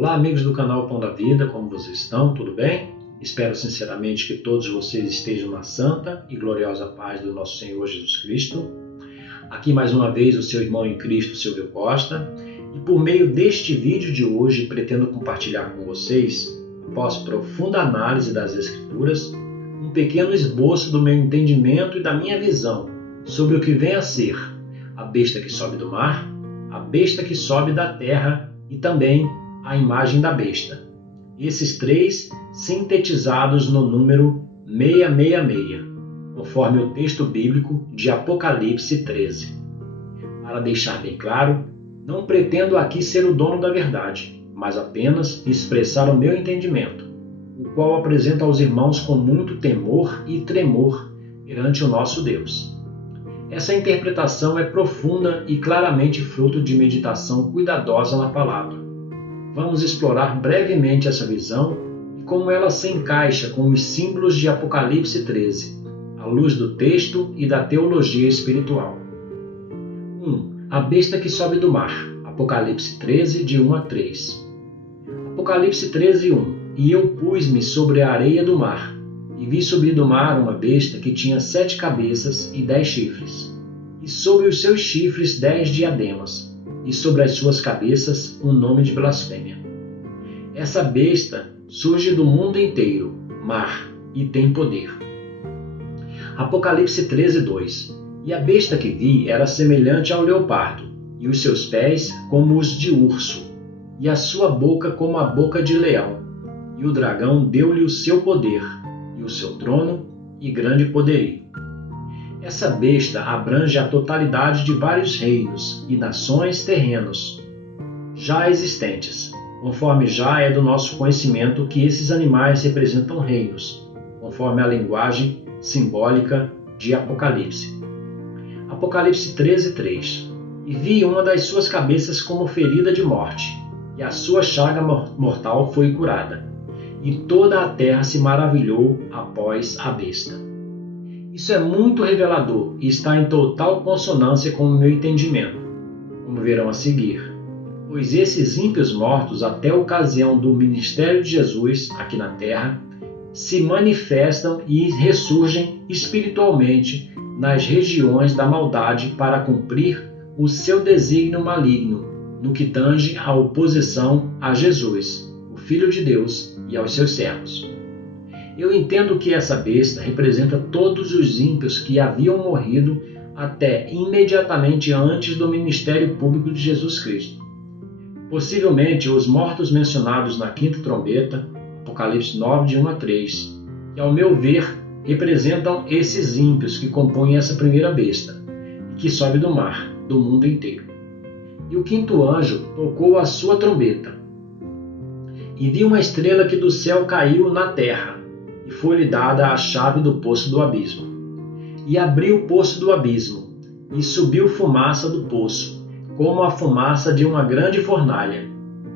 Olá, amigos do canal Pão da Vida, como vocês estão? Tudo bem? Espero sinceramente que todos vocês estejam na santa e gloriosa paz do nosso Senhor Jesus Cristo. Aqui mais uma vez o seu irmão em Cristo, Silvio Costa, e por meio deste vídeo de hoje pretendo compartilhar com vocês, após profunda análise das Escrituras, um pequeno esboço do meu entendimento e da minha visão sobre o que vem a ser a besta que sobe do mar, a besta que sobe da terra e também a imagem da besta. Esses três sintetizados no número 666, conforme o texto bíblico de Apocalipse 13. Para deixar bem claro, não pretendo aqui ser o dono da verdade, mas apenas expressar o meu entendimento, o qual apresento aos irmãos com muito temor e tremor perante o nosso Deus. Essa interpretação é profunda e claramente fruto de meditação cuidadosa na palavra. Vamos explorar brevemente essa visão e como ela se encaixa com os símbolos de Apocalipse 13, à luz do texto e da teologia espiritual. 1. A besta que sobe do mar. Apocalipse 13, de 1 a 3. Apocalipse 13, 1. E eu pus-me sobre a areia do mar, e vi subir do mar uma besta que tinha 7 cabeças e 10 chifres, e sobre os seus chifres 10 diademas, e sobre as suas cabeças um nome de blasfêmia. Essa besta surge do mundo inteiro, mar, e tem poder. Apocalipse 13, 2. E a besta que vi era semelhante ao leopardo, e os seus pés como os de urso, e a sua boca como a boca de leão. E o dragão deu-lhe o seu poder, e o seu trono, e grande poderio. Essa besta abrange a totalidade de vários reinos e nações terrenos já existentes, conforme já é do nosso conhecimento que esses animais representam reinos, conforme a linguagem simbólica de Apocalipse. Apocalipse 13, 3. E vi uma das suas cabeças como ferida de morte, e a sua chaga mortal foi curada, e toda a terra se maravilhou após a besta. Isso é muito revelador e está em total consonância com o meu entendimento, como verão a seguir. Pois esses ímpios mortos, até a ocasião do ministério de Jesus aqui na terra, se manifestam e ressurgem espiritualmente nas regiões da maldade para cumprir o seu desígnio maligno, no que tange à oposição a Jesus, o Filho de Deus, e aos seus servos. Eu entendo que essa besta representa todos os ímpios que haviam morrido até imediatamente antes do ministério público de Jesus Cristo. Possivelmente os mortos mencionados na quinta trombeta, Apocalipse 9, de 1 a 3, que ao meu ver representam esses ímpios que compõem essa primeira besta, e que sobe do mar, do mundo inteiro. E o quinto anjo tocou a sua trombeta, e vi uma estrela que do céu caiu na terra, e foi-lhe dada a chave do poço do abismo. E abriu o poço do abismo, e subiu fumaça do poço, como a fumaça de uma grande fornalha.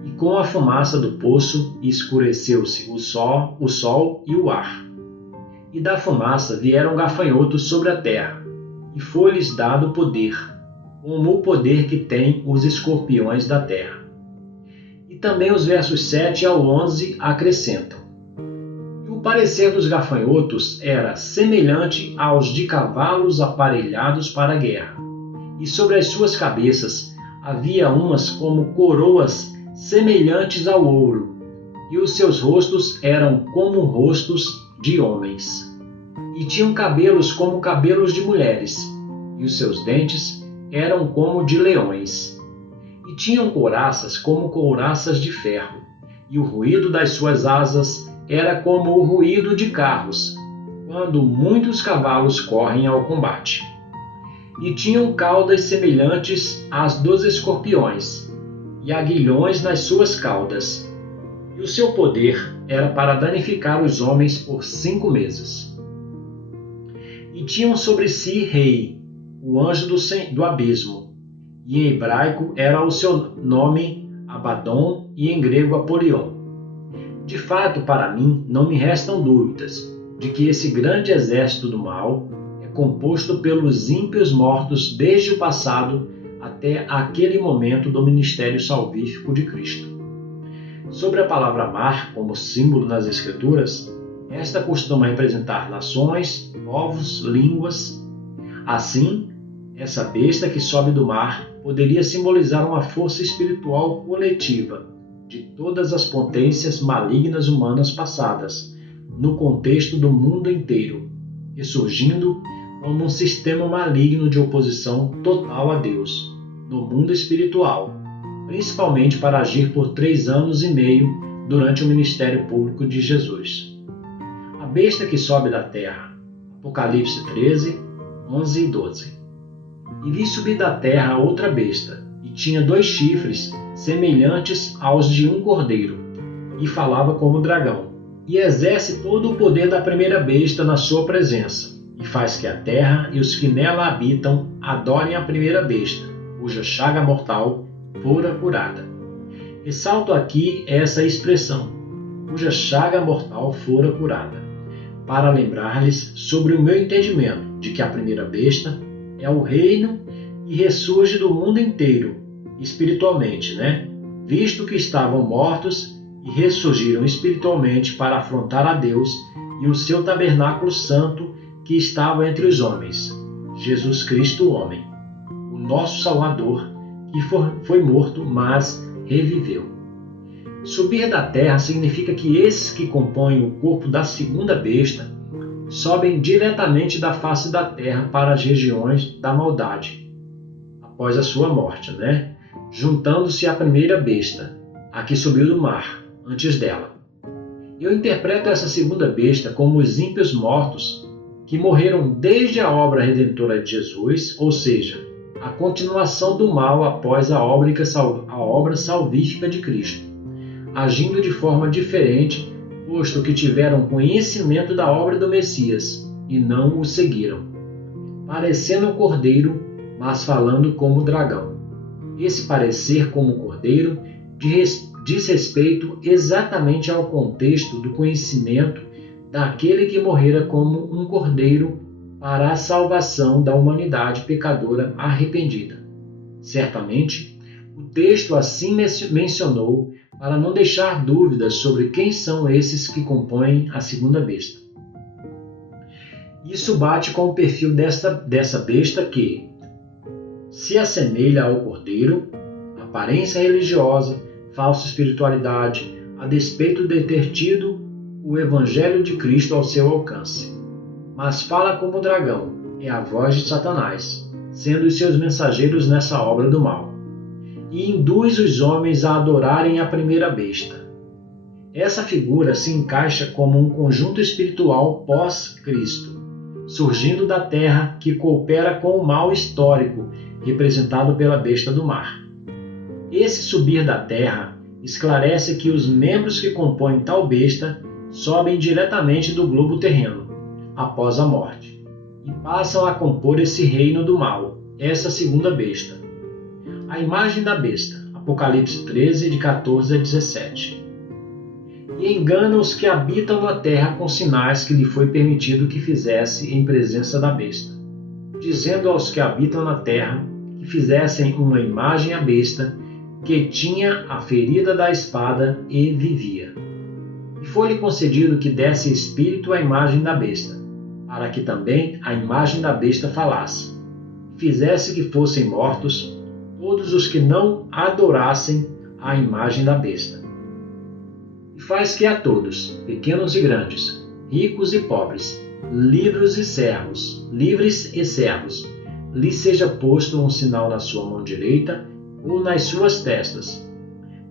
E com a fumaça do poço escureceu-se o sol e o ar. E da fumaça vieram gafanhotos sobre a terra, e foi-lhes dado poder, como o poder que têm os escorpiões da terra. E também os versos 7 ao 11 acrescentam. O parecer dos gafanhotos era semelhante aos de cavalos aparelhados para a guerra, e sobre as suas cabeças havia umas como coroas semelhantes ao ouro, e os seus rostos eram como rostos de homens, e tinham cabelos como cabelos de mulheres, e os seus dentes eram como de leões, e tinham couraças como couraças de ferro, e o ruído das suas asas era como o ruído de carros, quando muitos cavalos correm ao combate. E tinham caudas semelhantes às dos escorpiões, e aguilhões nas suas caudas. E o seu poder era para danificar os homens por 5 meses. E tinham sobre si rei, o anjo do abismo, e em hebraico era o seu nome Abaddon e em grego Apolion. De fato, para mim, não me restam dúvidas de que esse grande exército do mal é composto pelos ímpios mortos desde o passado até aquele momento do ministério salvífico de Cristo. Sobre a palavra mar como símbolo nas Escrituras, esta costuma representar nações, povos, línguas. Assim, essa besta que sobe do mar poderia simbolizar uma força espiritual coletiva de todas as potências malignas humanas passadas, no contexto do mundo inteiro, ressurgindo como um sistema maligno de oposição total a Deus, no mundo espiritual, principalmente para agir por 3 anos e meio durante o ministério público de Jesus. A besta que sobe da terra, Apocalipse 13, 11 e 12. E vi subir da terra outra besta, e tinha 2 chifres, semelhantes aos de um cordeiro, e falava como dragão, e exerce todo o poder da primeira besta na sua presença, e faz que a terra e os que nela habitam adorem a primeira besta, cuja chaga mortal fora curada. Ressalto aqui essa expressão, cuja chaga mortal fora curada, para lembrar-lhes sobre o meu entendimento de que a primeira besta é o reino e ressurge do mundo inteiro, espiritualmente, visto que estavam mortos e ressurgiram espiritualmente para afrontar a Deus e o seu tabernáculo santo que estava entre os homens, Jesus Cristo, o homem, o nosso Salvador, que foi morto, mas reviveu. Subir da terra significa que esses que compõem o corpo da segunda besta sobem diretamente da face da terra para as regiões da maldade, após a sua morte, juntando-se à primeira besta, a que subiu do mar, antes dela. Eu interpreto essa segunda besta como os ímpios mortos que morreram desde a obra redentora de Jesus, ou seja, a continuação do mal após a obra salvífica de Cristo, agindo de forma diferente, posto que tiveram conhecimento da obra do Messias e não o seguiram, parecendo um cordeiro, mas falando como dragão. Esse parecer como cordeiro diz respeito exatamente ao contexto do conhecimento daquele que morrera como um cordeiro para a salvação da humanidade pecadora arrependida. Certamente, o texto assim mencionou para não deixar dúvidas sobre quem são esses que compõem a segunda besta. Isso bate com o perfil dessa besta que se assemelha ao cordeiro, aparência religiosa, falsa espiritualidade, a despeito de ter tido o Evangelho de Cristo ao seu alcance. Mas fala como dragão, é a voz de Satanás, sendo os seus mensageiros nessa obra do mal, e induz os homens a adorarem a primeira besta. Essa figura se encaixa como um conjunto espiritual pós-Cristo, surgindo da terra que coopera com o mal histórico, representado pela besta do mar. Esse subir da terra esclarece que os membros que compõem tal besta sobem diretamente do globo terreno, após a morte, e passam a compor esse reino do mal, essa segunda besta. A imagem da besta, Apocalipse 13, de 14 a 17. E engana os que habitam na terra com sinais que lhe foi permitido que fizesse em presença da besta, dizendo aos que habitam na terra que fizessem uma imagem à besta, que tinha a ferida da espada e vivia. E foi-lhe concedido que desse espírito à imagem da besta, para que também a imagem da besta falasse, e fizesse que fossem mortos todos os que não adorassem a imagem da besta. E faz que a todos, pequenos e grandes, ricos e pobres, livres e servos, lhe seja posto um sinal na sua mão direita ou nas suas testas,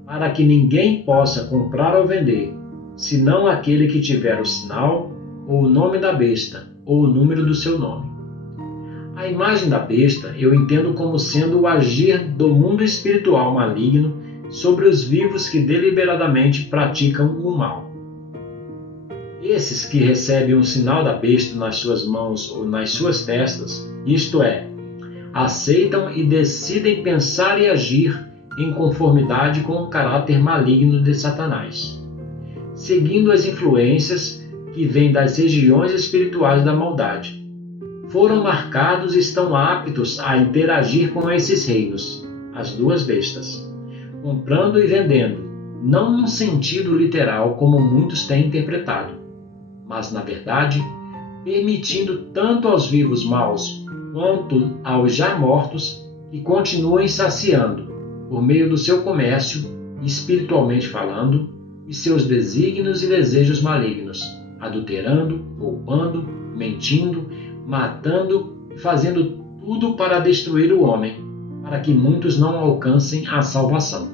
para que ninguém possa comprar ou vender, senão aquele que tiver o sinal, ou o nome da besta, ou o número do seu nome. A imagem da besta eu entendo como sendo o agir do mundo espiritual maligno sobre os vivos que deliberadamente praticam o mal. Esses que recebem o sinal da besta nas suas mãos ou nas suas testas, isto é, aceitam e decidem pensar e agir em conformidade com o caráter maligno de Satanás, seguindo as influências que vêm das regiões espirituais da maldade. Foram marcados e estão aptos a interagir com esses reinos, as duas bestas, comprando e vendendo, não num sentido literal como muitos têm interpretado, mas, na verdade, permitindo tanto aos vivos maus quanto aos já mortos que continuem saciando, por meio do seu comércio, espiritualmente falando, e seus desígnios e desejos malignos, adulterando, roubando, mentindo, matando e fazendo tudo para destruir o homem, para que muitos não alcancem a salvação.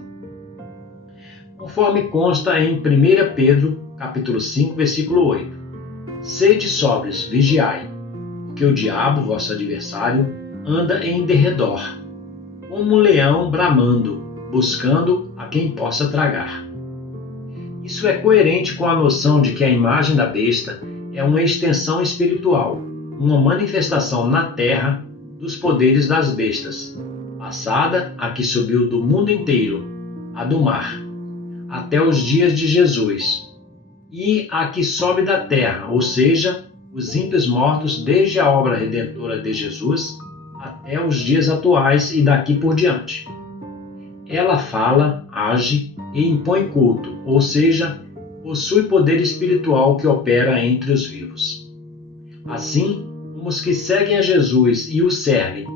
Conforme consta em 1 Pedro, capítulo 5, versículo 8. Sede sóbrios, vigiai, porque o diabo, vosso adversário, anda em derredor, como um leão bramando, buscando a quem possa tragar. Isso é coerente com a noção de que a imagem da besta é uma extensão espiritual, uma manifestação na terra dos poderes das bestas, passada a que subiu do mundo inteiro, a do mar, até os dias de Jesus, e a que sobe da terra, ou seja, os ímpios mortos desde a obra redentora de Jesus até os dias atuais e daqui por diante. Ela fala, age e impõe culto, ou seja, possui poder espiritual que opera entre os vivos. Assim, como os que seguem a Jesus e o servem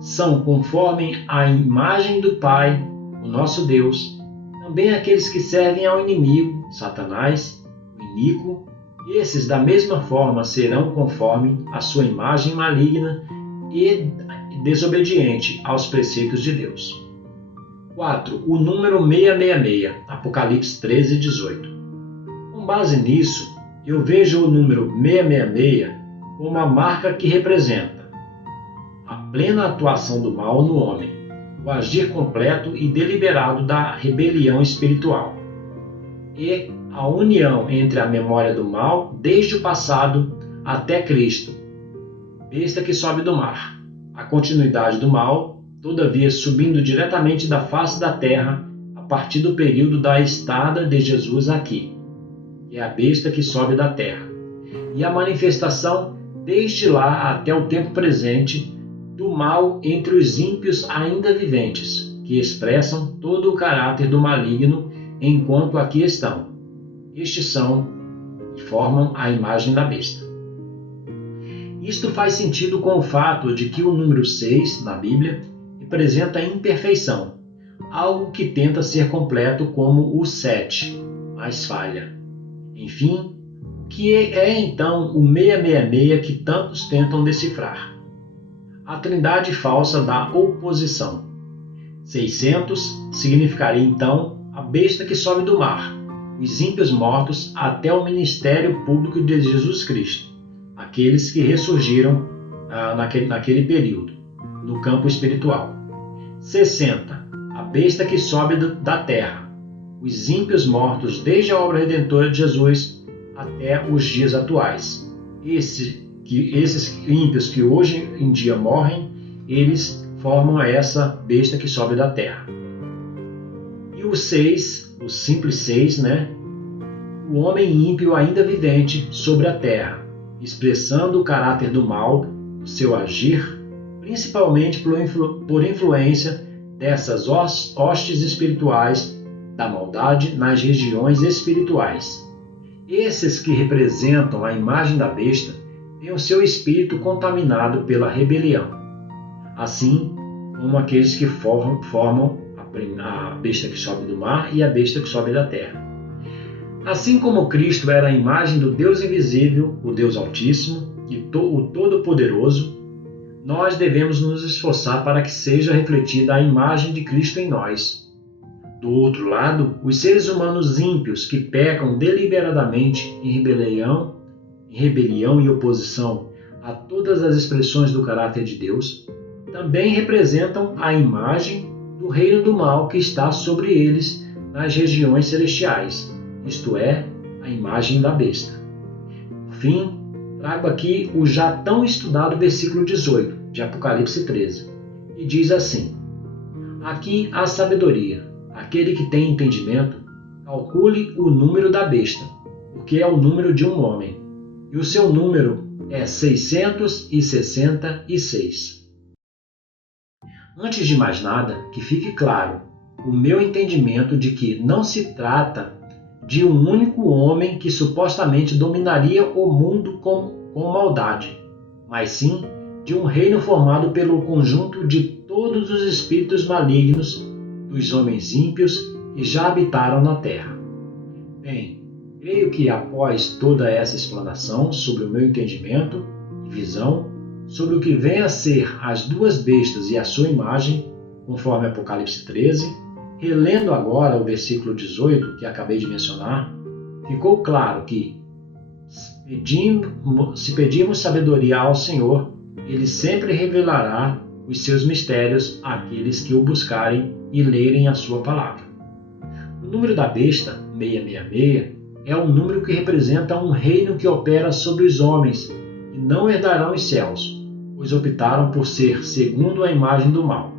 são conforme a imagem do Pai, o nosso Deus, também aqueles que servem ao inimigo, Satanás, o iníquo, esses da mesma forma serão conforme a sua imagem maligna e desobediente aos preceitos de Deus. 4. O número 666, Apocalipse 13, 18. Com base nisso, eu vejo o número 666 como a marca que representa a plena atuação do mal no homem, o agir completo e deliberado da rebelião espiritual, e a união entre a memória do mal desde o passado até Cristo, besta que sobe do mar, a continuidade do mal, todavia subindo diretamente da face da terra a partir do período da estada de Jesus aqui, que é a besta que sobe da terra, e a manifestação desde lá até o tempo presente do mal entre os ímpios ainda viventes, que expressam todo o caráter do maligno enquanto aqui estão. Estes são e formam a imagem da besta. Isto faz sentido com o fato de que o número 6 na Bíblia representa a imperfeição, algo que tenta ser completo como o 7, mas falha. Enfim, o que é então o 666 que tantos tentam decifrar? A trindade falsa da oposição. 600 significaria então a besta que sobe do mar, os ímpios mortos até o ministério público de Jesus Cristo, aqueles que ressurgiram naquele período, no campo espiritual. 60. A besta que sobe da terra, os ímpios mortos desde a obra redentora de Jesus até os dias atuais. Esses ímpios que hoje em dia morrem, eles formam essa besta que sobe da terra. E o 6, o simples 6, o homem ímpio ainda vivente sobre a terra, expressando o caráter do mal no seu agir, principalmente por influência dessas hostes espirituais da maldade nas regiões espirituais. Esses que representam a imagem da besta têm o seu espírito contaminado pela rebelião, assim como aqueles que formam a besta que sobe do mar e a besta que sobe da terra. Assim como Cristo era a imagem do Deus invisível, o Deus Altíssimo e o Todo-Poderoso, nós devemos nos esforçar para que seja refletida a imagem de Cristo em nós. Do outro lado, os seres humanos ímpios que pecam deliberadamente em rebelião e oposição a todas as expressões do caráter de Deus, também representam a imagem do reino do mal que está sobre eles nas regiões celestiais, isto é, a imagem da besta. Por fim, trago aqui o já tão estudado versículo 18 de Apocalipse 13, e diz assim: aqui há sabedoria, aquele que tem entendimento, calcule o número da besta, porque é o número de um homem, e o seu número é 666. Antes de mais nada, que fique claro o meu entendimento de que não se trata de um único homem que supostamente dominaria o mundo com maldade, mas sim de um reino formado pelo conjunto de todos os espíritos malignos dos homens ímpios que já habitaram na terra. Bem, creio que após toda essa explanação sobre o meu entendimento e visão sobre o que vem a ser as duas bestas e a sua imagem, conforme Apocalipse 13, relendo agora o versículo 18 que acabei de mencionar, ficou claro que, se pedirmos sabedoria ao Senhor, Ele sempre revelará os seus mistérios àqueles que o buscarem e lerem a sua palavra. O número da besta, 666, é um número que representa um reino que opera sobre os homens e não herdarão os céus, pois optaram por ser segundo a imagem do mal.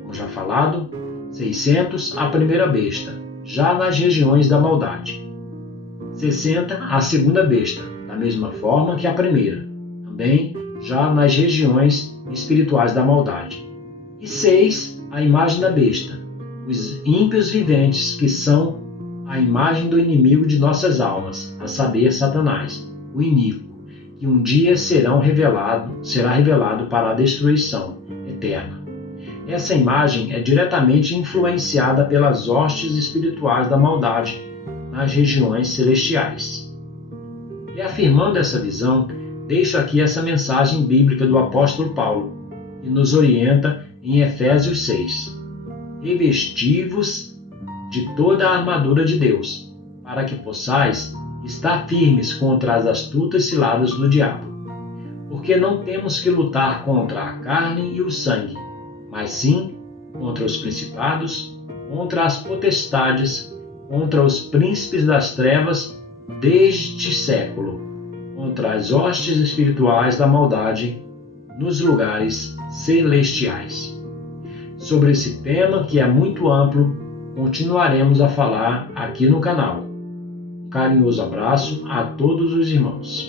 Como já falado, 600, a primeira besta, já nas regiões da maldade. 60, a segunda besta, da mesma forma que a primeira, também já nas regiões espirituais da maldade. E 6, a imagem da besta, os ímpios viventes que são a imagem do inimigo de nossas almas, a saber, Satanás, o iníquo, que um dia será revelado para a destruição eterna. Essa imagem é diretamente influenciada pelas hostes espirituais da maldade nas regiões celestiais. E afirmando essa visão, deixo aqui essa mensagem bíblica do apóstolo Paulo, que nos orienta em Efésios 6. Revesti-vos de toda a armadura de Deus, para que possais estar firmes contra as astutas ciladas do diabo. Porque não temos que lutar contra a carne e o sangue, mas sim contra os principados, contra as potestades, contra os príncipes das trevas deste século, contra as hostes espirituais da maldade nos lugares celestiais. Sobre esse tema, que é muito amplo, continuaremos a falar aqui no canal. Um carinhoso abraço a todos os irmãos.